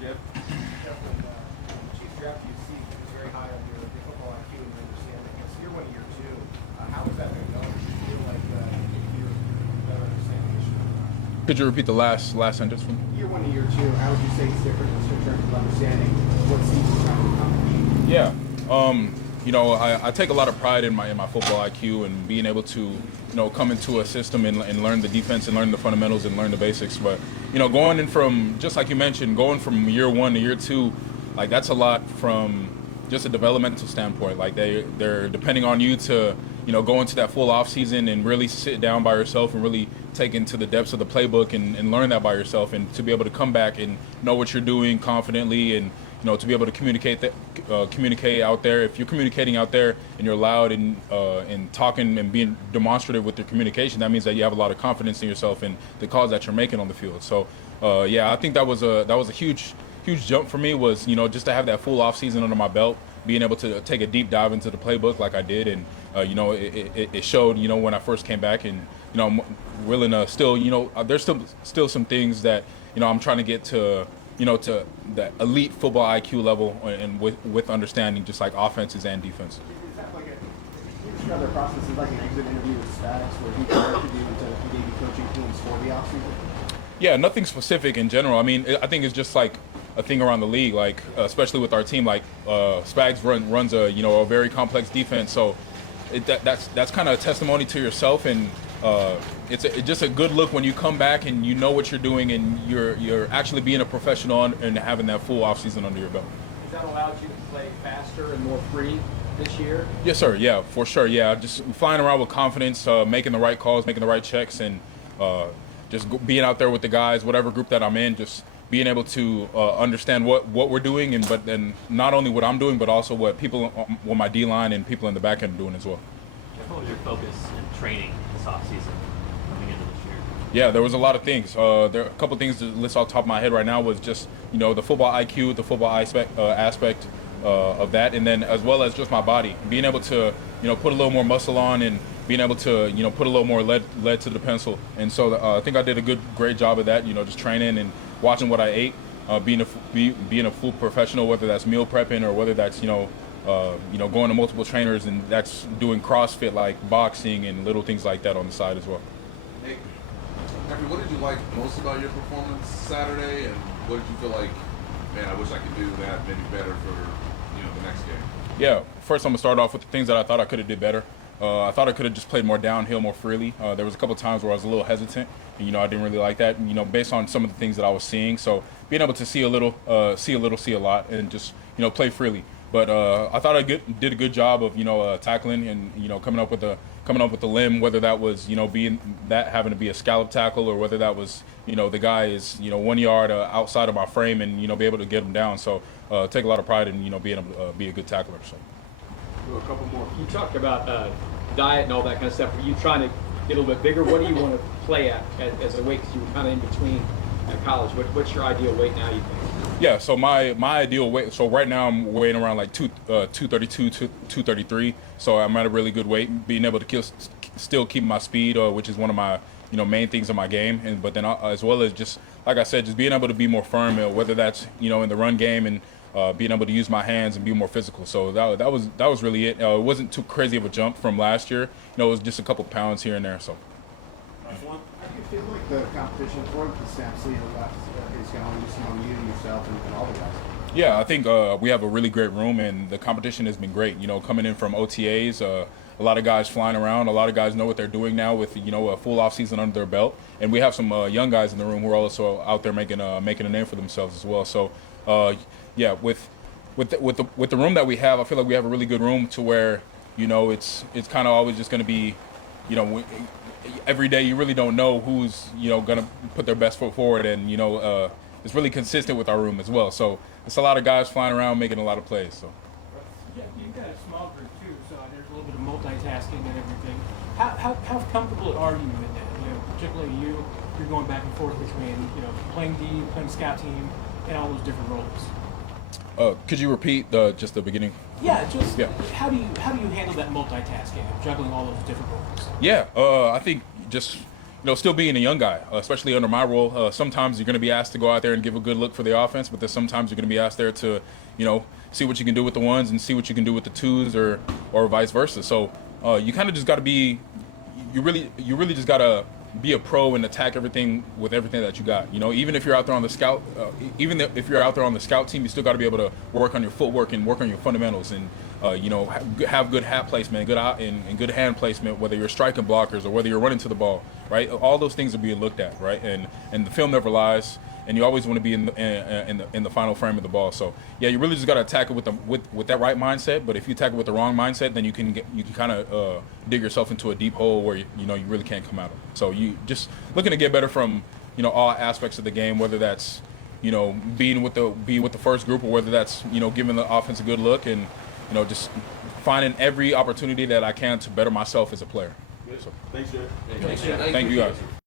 Jeff. Chief draft you see is very high on your football IQ and your understanding. It's year 1 and year 2. How has that been going? Do you feel like you're better understanding this year? Could you repeat the last sentence for me? Year 1 and year 2, how would you say it's different in terms of understanding what season's trying to accomplish? Yeah. I take a lot of pride in my football IQ and being able to, come into a system and learn the defense and learn the fundamentals and learn the basics. But, going in from, just like you mentioned, going from year 1 to year 2, like that's a lot from just a developmental standpoint. Like they're depending on you to, go into that full off season and really sit down by yourself and really take into the depths of the playbook and learn that by yourself, and to be able to come back and know what you're doing confidently, and to be able to communicate out there. If you're communicating out there and you're loud and talking and being demonstrative with your communication, that means that you have a lot of confidence in yourself and the calls that you're making on the field. So I think that was a huge jump for me, was just to have that full off season under my belt, being able to take a deep dive into the playbook like I did, and it showed when I first came back, and I'm willing to still there's still some things that I'm trying to get to to that elite football IQ level, and with understanding just like offenses and defense. Is that like you describe their process as like an exit interview with Spags, where he directed you into he gave you coaching tools for the offseason? Yeah, nothing specific in general. I mean, I think it's just like a thing around the league, like especially with our team. Like Spags runs a a very complex defense, so that's kind of a testimony to yourself, and it's just a good look when you come back and you know what you're doing, and you're actually being a professional and having that full offseason under your belt. Has that allowed you to play faster and more free this year? Yes, sir. Yeah, for sure. Yeah, just flying around with confidence, making the right calls, making the right checks, and just being out there with the guys, whatever group that I'm in, just being able to understand what we're doing, but then not only what I'm doing, but also what my D-line and people in the back end are doing as well. What was your focus in training this offseason coming into this year? Yeah, there was a lot of things. There are a couple things to list off the top of my head right now, was just the football IQ, the football aspect of that, and then as well as just my body, being able to put a little more muscle on, and being able to put a little more lead to the pencil. And so I think I did a great job of that. Just training and watching what I ate, being a full professional, whether that's meal prepping or whether that's going to multiple trainers, and that's doing CrossFit, like boxing and little things like that on the side as well. Hey, Jeffrey, what did you like most about your performance Saturday, and what did you feel like, man, I wish I could do that maybe better for the next game? Yeah, first I'm gonna start off with the things that I thought I could have did better. I thought I could have just played more downhill, more freely. There was a couple of times where I was a little hesitant, and I didn't really like that. Based on some of the things that I was seeing, so being able to see a lot, and just play freely. But I thought I did a good job of tackling and coming up with the limb, whether that was having to be a scallop tackle, or whether that was the guy is 1 yard outside of my frame, and be able to get him down. So take a lot of pride in being able to be a good tackler. So. A couple more. You talked about diet and all that kind of stuff. Were you trying to get a little bit bigger? What do you want to play at as a weight? Because you were kind of in between at college. What's your ideal weight now, you think? Yeah, so my ideal weight, so right now I'm weighing around like 232, 233. So I'm at a really good weight, being able to still keep my speed, which is one of my main things in my game. But then as well as just, like I said, just being able to be more firm, whether that's in the run game, and being able to use my hands and be more physical. So that was really it. It wasn't too crazy of a jump from last year. It was just a couple pounds here and there. So. How do you feel like the competition for the Snap City is going, just among you, yourself, and all the guys? Yeah, I think we have a really great room, and the competition has been great. Coming in from OTAs, a lot of guys flying around. A lot of guys know what they're doing now with a full off season under their belt, and we have some young guys in the room who are also out there making a name for themselves as well. So. Yeah, with the room that we have, I feel like we have a really good room to where it's kind of always just going to be, every day you really don't know who's going to put their best foot forward, and it's really consistent with our room as well. So it's a lot of guys flying around making a lot of plays. So. Yeah, you've got a small group too, so there's a little bit of multitasking and everything. How comfortable are you in that? Particularly you're going back and forth between playing D, playing scout team, and all those different roles. Could you repeat just the beginning? Yeah, how do you handle that multitasking, juggling all those different roles? Yeah, I think just still being a young guy, especially under my role, sometimes you're going to be asked to go out there and give a good look for the offense, but then sometimes you're going to be asked there to, see what you can do with the ones and see what you can do with the twos, or vice versa. So you kind of just got to be, you really just got to be a pro and attack everything with everything that you got. Even if you're out there on the scout, if you're out there on the scout team, you still got to be able to work on your footwork and work on your fundamentals, and have good hat placement, and good hand placement, whether you're striking blockers or whether you're running to the ball, right? All those things are being looked at, right? And the film never lies, and you always want to be in the final frame of the ball. So yeah, you really just got to attack it with that right mindset. But if you attack it with the wrong mindset, then you can kind of dig yourself into a deep hole where you really can't come out of it. So you just looking to get better from all aspects of the game, whether that's being with the first group, or whether that's giving the offense a good look, and just finding every opportunity that I can to better myself as a player. So, Thanks, Jeff. thank you guys.